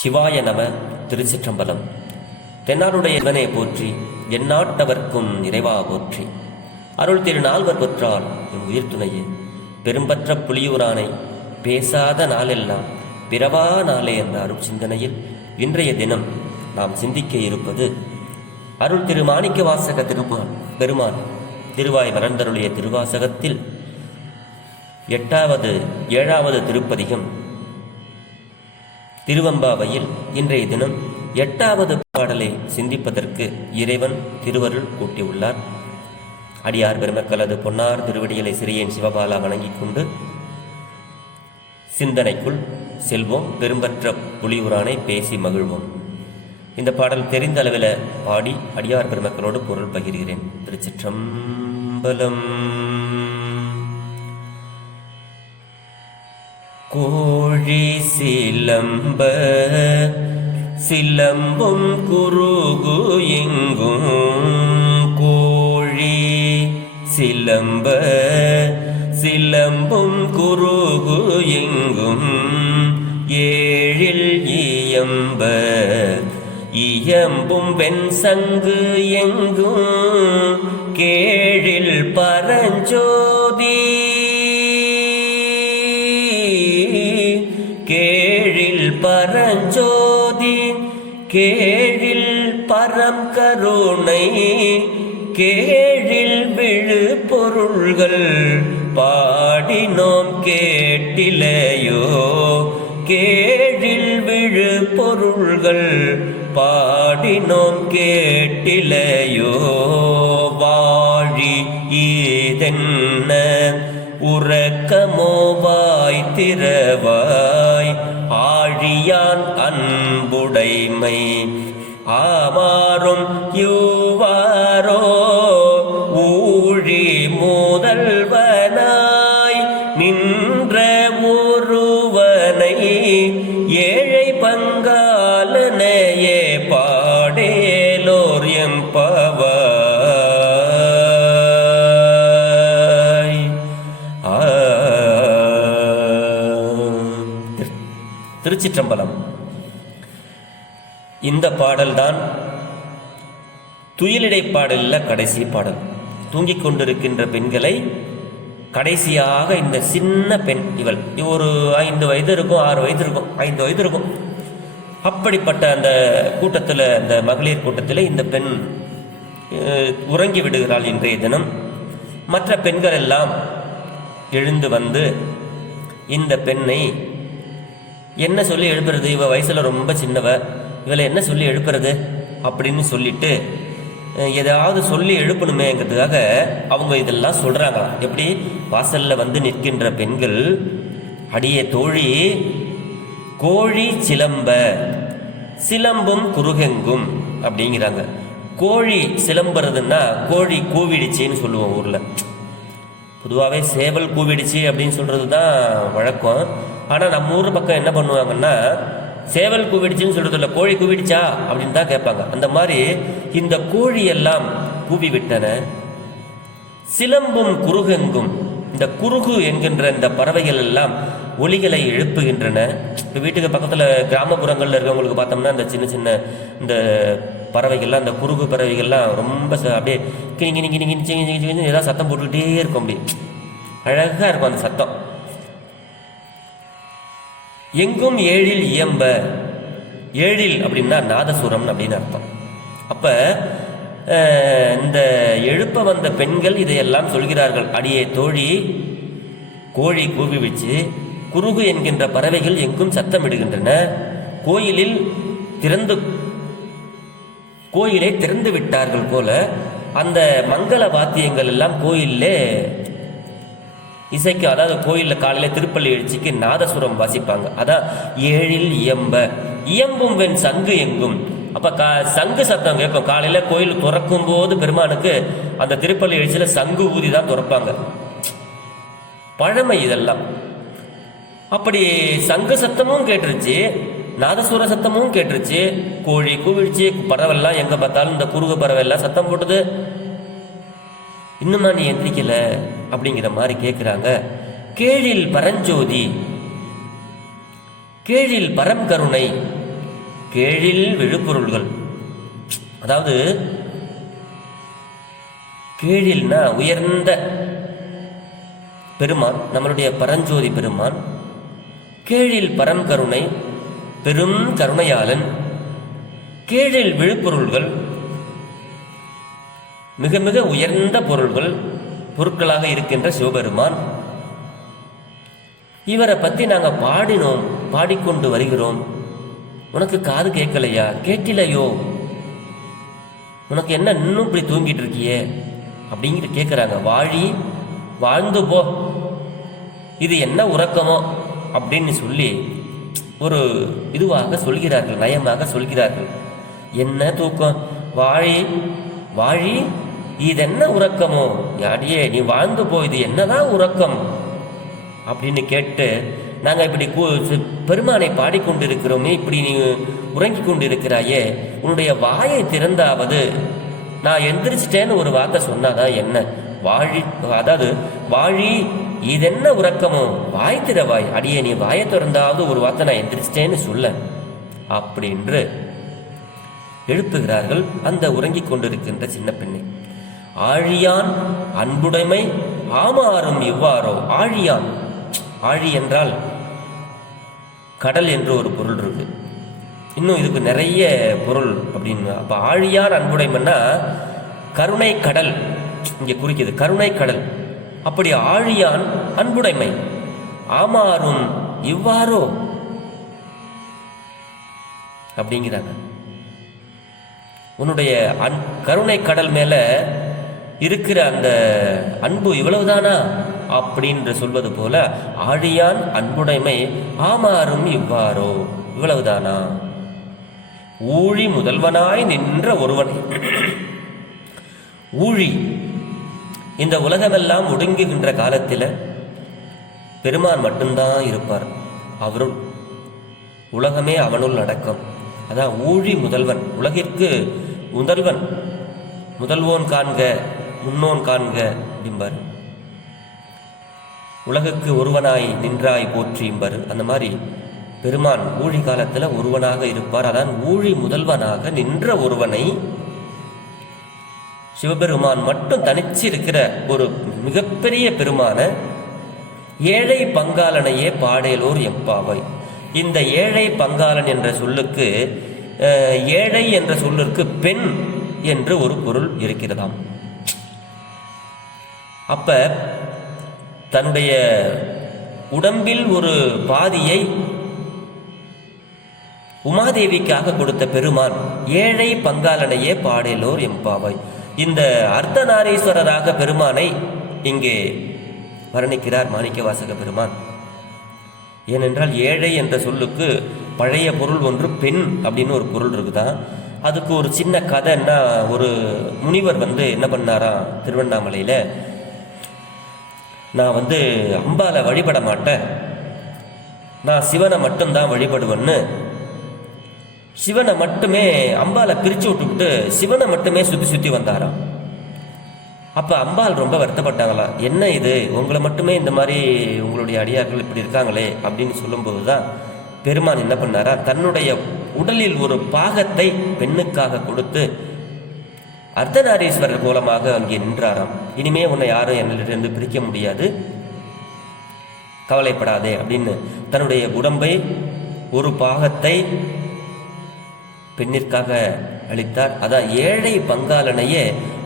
சிவாய நம. திருச்சிற்றம்பலம். தென்னாருடைய இவனை போற்றி, எந்நாட்டவர்க்கும் இறைவா போற்றி. அருள் திரு நால்வர் பெற்றால் என் உயிர் துணையே. பெரும்பற்ற புலியூரானை பேசாத நாளெல்லாம் பிறவா நாளே என்ற அருள் சிந்தனையில் இன்றைய தினம் நாம் சிந்திக்க இருப்பது அருள் திரு மாணிக்க வாசக பெருமான் திருவாய் மலர்ந்தருளிய திருவாசகத்தில் 7வது திருப்பதிகம் திருவம்பாவையில் இன்றைய தினம் 8வது பாடலை சிந்திப்பதற்கு இறைவன் திருவருள் கூட்டியுள்ளார். அடியார் பெருமக்களது பொன்னார் திருவடிகளை சிறியேன் சிவபாலா வணங்கிக் கொண்டு சிந்தனைக்குள் செல்வோம். பெரும்பற்ற புலியூரானை பேசி மகிழ்வோம். இந்த பாடல் தெரிந்த அளவில் பாடி அடியார் பெருமக்களோடு பொருள் பகிர்கிறேன். திருச்சிற்றம்பலம். கோழி சிலம்ப சிலம்பும் குருகு எங்கும், கோழி சிலம்ப சிலம்பும் குருகு எங்கும், ஏழில் இயம்ப இயம்பும் வெண் சங்கு எங்கும், கேழில் பரஞ்சோதி கேழில் பரஞ்சோதி, கேழில் பரம் கருணை, கேழில் விழு பொருள்கள் பாடினோம் கேட்டிலையோ, கேழில் விழு பொருள்கள் பாடினோம் கேட்டிலையோ. வாழி ஈதென்ன உறக்கமோ வாய் திறவாய், ஆழியான் அன்புடைமை ஆமாறும் யூவாரோ, ஊழி முதல்வனாய் நின்ற ஒருவனை ஏழை பங்காலனையே பாடேலோர் எம்பவாய். திருச்சிற்றம்பலம். இந்த பாடல்தான் துயிலிடை பாடலில் கடைசி பாடல். தூங்கிக் கொண்டிருக்கின்ற பெண்களை கடைசியாக இந்த சின்ன பெண், இவள் ஒரு 5 வயது இருக்கும், 6 வயது இருக்கும், 5 வயது இருக்கும். அப்படிப்பட்ட அந்த கூட்டத்தில், அந்த மகளிர் கூட்டத்தில் இந்த பெண் உறங்கி விடுகிறாள். இன்றைய தினம் மற்ற பெண்கள் எல்லாம் எழுந்து வந்து இந்த பெண்ணை என்ன சொல்லி எழுப்புறது, இவ வயசில் ரொம்ப சின்னவ, இவளை என்ன சொல்லி எழுப்புறது அப்படின்னு சொல்லிட்டு ஏதாவது சொல்லி எழுப்பணுமேங்கிறதுக்காக அவங்க இதெல்லாம் சொல்கிறாங்களாம். எப்படி? வாசலில் வந்து நிற்கின்ற பெண்கள், அடியே தோழி, கோழி சிலம்ப சிலம்பும் குருகெங்கும் அப்படிங்கிறாங்க. கோழி சிலம்புறதுன்னா கோழி கூவிடுச்சின்னு சொல்லுவோம் ஊரில். பொதுவாகவே சேவல் கூவிடுச்சு அப்படின்னு சொல்கிறது தான் வழக்கம். ஆனால் நம்ம ஊர் பக்கம் என்ன பண்ணுவாங்கன்னா, சேவல் கூவிடுச்சுன்னு சொல்கிறது இல்லை, கோழி கூவிடுச்சா அப்படின்னு தான் கேட்பாங்க. அந்த மாதிரி இந்த கோழி எல்லாம் கூவி விட்டன. சிலம்பும் குருகெங்கும், இந்த குருகு என்கின்ற இந்த பறவைகள் எல்லாம் ஒலிகளை எழுப்புகின்றன. இப்போ வீட்டுக்கு பக்கத்தில் கிராமப்புறங்களில் இருக்கவங்களுக்கு பார்த்தோம்னா இந்த சின்ன சின்ன இந்த பறவைகள்லாம், இந்த குருகு பறவைகள்லாம் ரொம்ப அப்படியே கிணி கிணி கிணி கிணி கிணி கிணி ஏதாவது சத்தம் போட்டுக்கிட்டே இருக்கும். அப்படி அழகாக இருக்கும் அந்த சத்தம். எங்கும் ஏழில் இயம்ப, ஏழில் அப்படின்னா நாதசுரம் அப்படின்னு அர்த்தம். அப்போ இந்த எழுப்ப வந்த பெண்கள் இதையெல்லாம் சொல்கிறார்கள். அடியே தோழி, கோழி கூவி வச்சு குருகு என்கின்ற பறவைகள் எங்கும் சத்தமிடுகின்றன. கோயிலை திறந்து விட்டார்கள் போல அந்த மங்கள வாத்தியங்கள் எல்லாம் கோயிலே இசைக்கு, அதாவது கோயிலில் காலையில் திருப்பள்ளி எழுச்சிக்கு நாதசுரம் வாசிப்பாங்க. அதான் ஏழில் இயம்ப, இயம்பும் வெண் சங்கு எங்கும். அப்போ சங்கு சத்தம் கேட்கும். காலையில் கோயில் துறக்கும் போது பெருமானுக்கு அந்த திருப்பள்ளி எழுச்சியில் சங்கு ஊதி தான் துறப்பாங்க. பழமை இதெல்லாம். அப்படி சங்கு சத்தமும் கேட்டுருச்சு, நாதசுர சத்தமும் கேட்டுருச்சு, கோழி கூவிடுச்சு, பறவைலாம் எங்கே பார்த்தாலும் இந்த குறுகு பறவைலாம் சத்தம் போட்டுது. இன்னுமா நீ எந்திரிக்கல அப்படிங்கிற மாதிரி கேட்குறாங்க. கேழில் பரஞ்சோதி, கேழில் பரம் கருணை, கேழில் விழுப்பொருள்கள். அதாவது கேழில்னா உயர்ந்த பெருமான், நம்மளுடைய பரஞ்சோதி பெருமான். கேழில் பரங்கருணை, பெரும் கருணையாளன். கேழில் விழுப்பொருள்கள், மிக மிக உயர்ந்த பொருட்களாக இருக்கின்ற சிவபெருமான். இவரை பத்தி நாங்க பாடிக்கொண்டு வருகிறோம். உனக்கு காது கேட்கலையா? கேட்டிலையோ? உனக்கு என்ன இன்னும் இப்படி தூங்கிட்டு இருக்கியே அப்படிங்கிற கேட்குறாங்க. வாழ்ந்து போ, இது என்ன உறக்கமோ அப்படின்னு சொல்லி ஒரு இதுவாக சொல்கிறார்கள், நயமாக சொல்கிறார்கள். என்ன தூக்கம்? வாழி இது என்ன உறக்கமோ? அடியே நீ வாழ்ந்து போ, இது என்னதான் உறக்கம் அப்படின்னு கேட்டு நாங்கள் இப்படி பெருமானை பாடிக்கொண்டிருக்கிறோமே, இப்படி நீ உறங்கி கொண்டிருக்கிறாயே, உன்னுடைய வாயை திறந்தாவது நான் எந்திரிச்சிட்டேன்னு ஒரு வார்த்தை சொன்னாதான் என்ன? வாழி இதென்ன உறக்கமோ? வாய் திறவாய், அடியே நீ வாயை திறந்தாவது ஒரு வார்த்தை நான் எந்திரிச்சிட்டேன்னு சொல்ல அப்படின்று எழுப்புகிறார்கள் அந்த உறங்கிக் கொண்டிருக்கின்ற சின்ன பெண்ணை. ஆழியான் அன்புடைமை ஆமாறும் இவ்வாறோ. ஆழியான், ஆழி என்றால் கடல் என்று ஒரு பொருள் இருக்கு. இன்னும் இதுக்கு நிறைய பொருள் அப்படின்னு. அப்ப ஆழியான் அன்புடைமைன்னா கருணை கடல் இங்கே குறிக்குது, கருணை கடல். அப்படி ஆழியான் அன்புடைமை ஆமாறும் இவ்வாறோ அப்படிங்கிறாங்க. உன்னுடைய கருணை கடல் மேல இருக்கிற அந்த அன்பு இவ்வளவுதானா அப்படின்னு சொல்வது போல, ஆழியான் அன்புடைமை ஆமாறும் இவ்வாறோ, இவ்வளவுதானா? ஊழி முதல்வனாய் நின்ற ஒருவன். ஊழி, இந்த உலகமெல்லாம் ஒடுங்குகின்ற காலத்தில் பெருமான் மட்டும்தான் இருப்பார். அவருள் உலகமே அவனுள் அடக்கம். அதான் ஊழி முதல்வன், உலகிற்கு முதல்வன். முதல்வோன் காண்க, முன்னோன் காண்க என்பார். உலகுக்கு ஒருவனாய் நின்றாய் போற்றி என்பார். அந்த மாதிரி பெருமான் ஊழி காலத்தில் ஒருவனாக இருப்பார். அதான் ஊழி முதல்வனாக நின்ற ஒருவனை சிவபெருமான் மட்டும் தனிச்சு இருக்கிற ஒரு மிகப்பெரிய பெருமான ஏழை பங்காளனையே பாடேலோர் எம்பாவை. இந்த ஏழை பங்காளன் என்ற சொல்லுக்கு, ஏழை என்ற சொல்லுக்கு பெண் என்று ஒரு பொருள் இருக்கிறதாம். அப்ப தன்னுடைய உடம்பில் ஒரு பாதியை உமாதேவிக்காக கொடுத்த பெருமான் ஏழை பங்காளனையே பாடேலோர் எம்பாவை. இந்த அர்த்தநாரீஸ்வரராக பெருமானை இங்கே வர்ணிக்கிறார் மாணிக்கவாசக பெருமான். ஏனென்றால் ஏழை என்ற சொல்லுக்கு பழைய பொருள் ஒன்று பெண் அப்படின்னு ஒரு பொருள் இருக்குதான். அதுக்கு ஒரு சின்ன கதைன்னா, ஒரு முனிவர் என்ன பண்ணாரா, திருவண்ணாமலையில் நான் அம்பாலை வழிபட மாட்டேன், நான் சிவனை மட்டும்தான் வழிபடுவேன்னு சிவனை மட்டுமே அம்பாலை பிரித்து விட்டுவிட்டு சிவனை மட்டுமே சுற்றி வந்தாராம். அப்போ அம்பாள் ரொம்ப வருத்தப்பட்டாங்களாம். என்ன இது, உங்களை மட்டுமே இந்த மாதிரி உங்களுடைய அடியார்கள் இப்படி இருக்காங்களே அப்படின்னு சொல்லும்போது தான் பெருமான் என்ன பண்ணாரா, தன்னுடைய உடலில் ஒரு பாகத்தை பெண்ணுக்காக கொடுத்து அர்த்தநாரீஸ்வரர் மூலமாக அங்கே நின்றாராம். இனிமே உன்னை யாரும் என்னிலிருந்து பிரிக்க முடியாது, கவலைப்படாதே அப்படின்னு தன்னுடைய உடம்பை ஒரு பாகத்தை பெண்ணிற்காக அளித்தார். அதான் ஏழை பங்காளனையே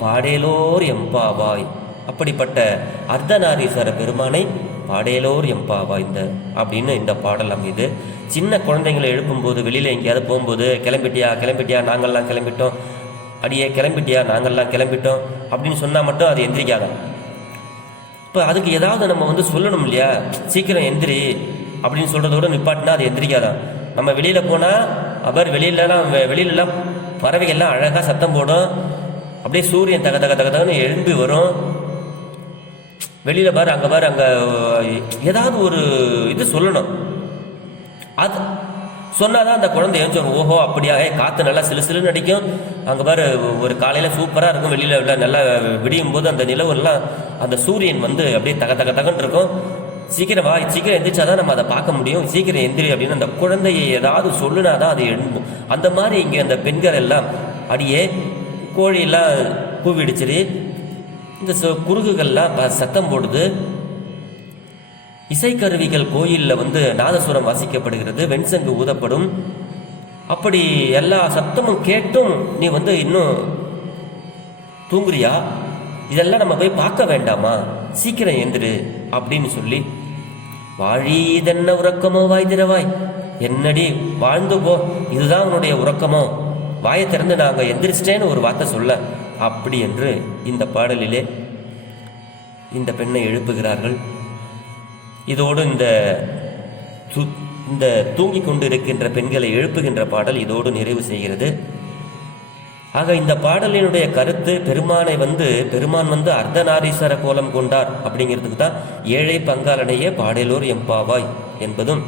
பாடேலோர் எம்பாவாய். அப்படிப்பட்ட அர்த்தநாரீஸ்வர பெருமானை பாடேலோர் எம்பாவாய் அப்படின்னு இந்த பாடல் அமைது. சின்ன குழந்தைங்களை எழுப்பும்போது, வெளியில் எங்கேயாவது போகும்போது, கிளம்பிட்டியா நாங்கள்லாம் கிளம்பிட்டோம், அடியே கிளம்பிட்டியா நாங்கள்லாம் கிளம்பிட்டோம் அப்படின்னு சொன்னால் மட்டும் அது எந்திரிக்காத. இப்போ அதுக்கு ஏதாவது நம்ம சொல்லணும் இல்லையா, சீக்கிரம் எந்திரி அப்படின்னு சொல்கிறதோடு நிப்பாட்டினா அது எந்திரிக்காதான். நம்ம வெளியில் போனால் வெளியிலலாம் பறவைகள்லாம் அழகாக சத்தம் போடும், அப்படியே சூரியன் தக தக தகன்னு எழும்பி வரும். வெளியில் பாரு, அங்கே ஏதாவது ஒரு இது சொல்லணும். அது சொன்னாதான் அந்த குழந்தை எழுந்து, ஓஹோ அப்படியா, காற்று நல்லா சிலுசிலுன்னு அடிக்கும், அங்கே பாரு ஒரு காலையில் சூப்பராக இருக்கும், வெளியில் நல்லா விடியும் போது அந்த நிலவெல்லாம் அந்த சூரியன் அப்படியே தக தக தகன்னு இருக்கும், சீக்கிரம் வா, சீக்கிரம் எந்திரிச்சாதான் நம்ம அதை பார்க்க முடியும், சீக்கிரம் எந்திரி அப்படின்னு அந்த குழந்தையை ஏதாவது சொல்லுனாதான் அது எழும்பும். அந்த மாதிரி இங்கே அந்த பெண்கள் எல்லாம் அடியே கோழியெல்லாம் பூவிடிச்சிரு, இந்த குறுகுகள்லாம் சத்தம் போடுது, இசைக்கருவிகள் கோயிலில் வந்து நாதசுரம் வாசிக்கப்படுகிறது, வெண்சங்கு ஊதப்படும். அப்படி எல்லா சத்தமும் கேட்டும் நீ வந்து இன்னும் தூங்குறியா? இதெல்லாம் நம்ம போய் பார்க்க வேண்டாமா? சீக்கிரம் எந்திரு அப்படின்னு சொல்லி, வாழி இதென்ன உறக்கமோ வாய் திறவாய், என்னடி வாழ்ந்து போ, இதுதான் உன்னுடைய உறக்கமோ, வாயை திறந்து நாங்கள் எந்திரிச்சிட்டேன்னு ஒரு வார்த்தை சொல்ல அப்படி என்று இந்த பாடலிலே இந்த பெண்ணை எழுப்புகிறார்கள். இதோடு இந்த தூங்கி கொண்டு இருக்கின்ற பெண்களை எழுப்புகின்ற பாடல் இதோடு நிறைவு செய்கிறது. ஆக இந்த பாடலினுடைய கருத்து, பெருமான் வந்து அர்த்தநாரீஸ்வர கோலம் கொண்டார் அப்படிங்கிறதுக்கு தான் ஏழை பங்காளனையே பாடலோர் எம்பாவாய் என்பதும்,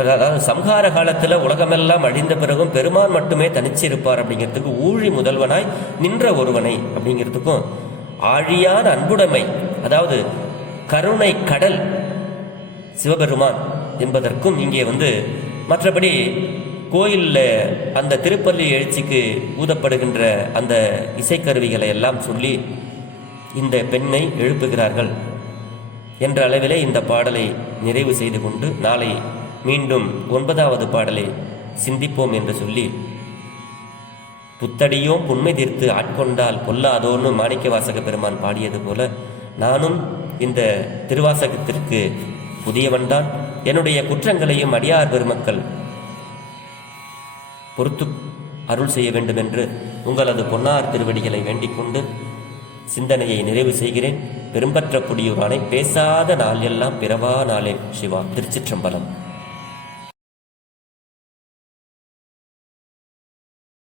அதாவது சம்ஹார காலத்தில் உலகமெல்லாம் அழிந்த பிறகும் பெருமான் மட்டுமே தனிச்சிருப்பார் அப்படிங்கிறதுக்கு, ஊழி முதல்வனாய் நின்ற ஒருவனை அப்படிங்கிறதுக்கும், ஆழியான அன்புடைமை அதாவது கருணை கடல் சிவபெருமான் என்பதற்கும் இங்கே வந்து, மற்றபடி கோயிலில் அந்த திருப்பள்ளி எழுச்சிக்கு ஊதப்படுகின்ற அந்த இசைக்கருவிகளை எல்லாம் சொல்லி இந்த பெண்ணை எழுப்புகிறார்கள் என்ற அளவிலே இந்த பாடலை நிறைவு செய்து கொண்டு நாளை மீண்டும் 9வது பாடலை சிந்திப்போம் என்று சொல்லி, புத்தடியோம் புண்மை தீர்த்து ஆட்கொண்டால் பொல்லாதோன்னு மாணிக்கவாசக பெருமான் பாடியது போல, நானும் இந்த திருவாசகத்திற்கு புதியவன்தான், என்னுடைய குற்றங்களையும் அடியார் பெருமக்கள் பொறுத்து அருள் செய்ய வேண்டும் என்று உங்களது பொன்னார் திருவடிகளை வேண்டிக் கொண்டு சிந்தனையை நிறைவு செய்கிறேன். பெரும்பற்ற புடியூரானை பேசாத நாள் எல்லாம் பிறவா நாளே. சிவா. திருச்சிற்றம்பலம்.